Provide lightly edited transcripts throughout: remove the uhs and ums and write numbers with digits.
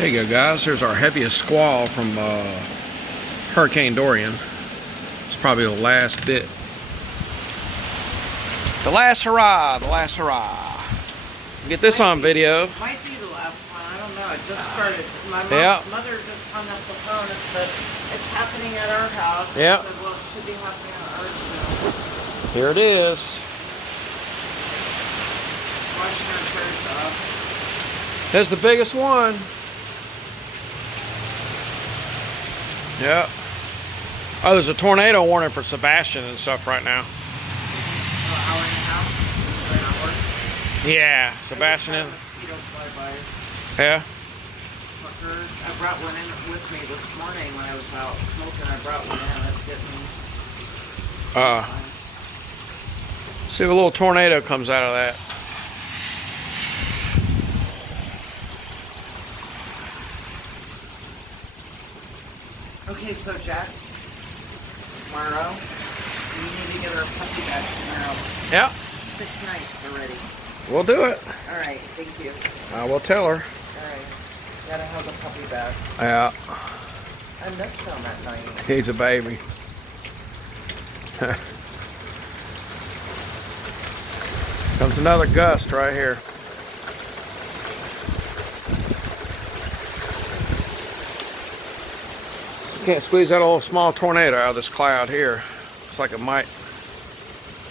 There you go, guys. Here's our heaviest squall from Hurricane Dorian. It's probably the last bit. The last hurrah, the last hurrah. Get this on video. Might be the last one. I don't know. It just started. My mother just hung up the phone and said, it's happening at our house. Yeah. I said, well, it should be happening at ours now. Here it is. Washing our shirts off. Here's the biggest one. Yeah. Oh, there's a tornado warning for Sebastian and stuff right now. Hour and a half. An hour. Yeah, Sebastian. I mosquito fly by. Yeah. Fucker. I brought one in with me this morning when I was out smoking. I brought one in. It bit me. See if a little tornado comes out of that. Okay, so Jack, tomorrow, we need to get our puppy back tomorrow. Yeah. 6 nights already. We'll do it. All right, thank you. I will tell her. All right, gotta have the puppy back. Yeah. I missed him at night. He's a baby. Comes another gust right here. Can't squeeze that little small tornado out of this cloud here. Looks like it might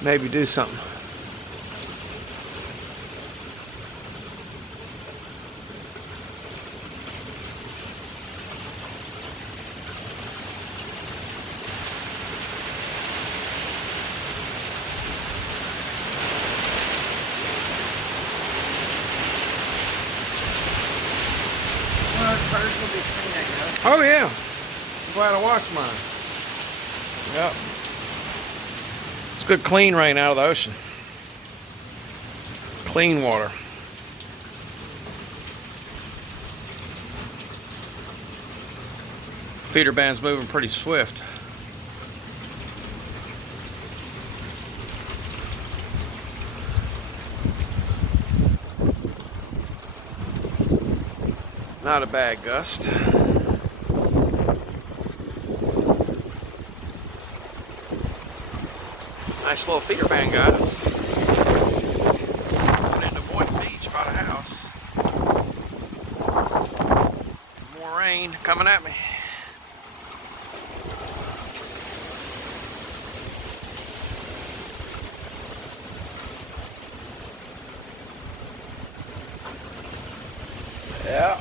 maybe do something. Well, our cars will be clean, I guess. Oh yeah. I'm glad I washed mine. Yep. It's good clean rain out of the ocean. Clean water. Feeder band's moving pretty swift. Not a bad gust. Nice little feeder band, guys. Coming into Boynton Beach by the house. More rain coming at me. Yeah.